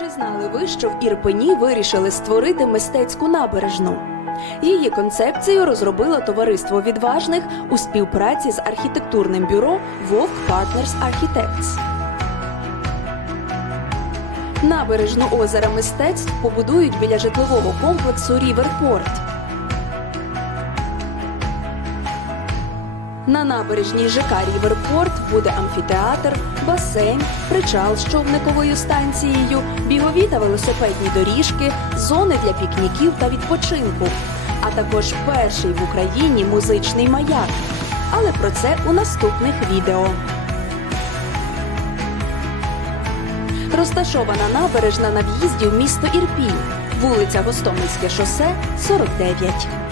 Чи знали ви, що в Ірпені вирішили створити мистецьку набережну? Її концепцію розробило товариство відважних у співпраці з архітектурним бюро Вовк Partners Architects. Набережну озера мистецтв побудують біля житлового комплексу Ріверпорт. На набережній ЖК Ріверпорт буде амфітеатр, басейн, причал з човниковою станцією, бігові та велосипедні доріжки, зони для пікніків та відпочинку, а також перший в Україні музичний маяк. Але про це у наступних відео. Розташована набережна на в'їзді в місто Ірпінь, вулиця Гостомельське шосе, 49.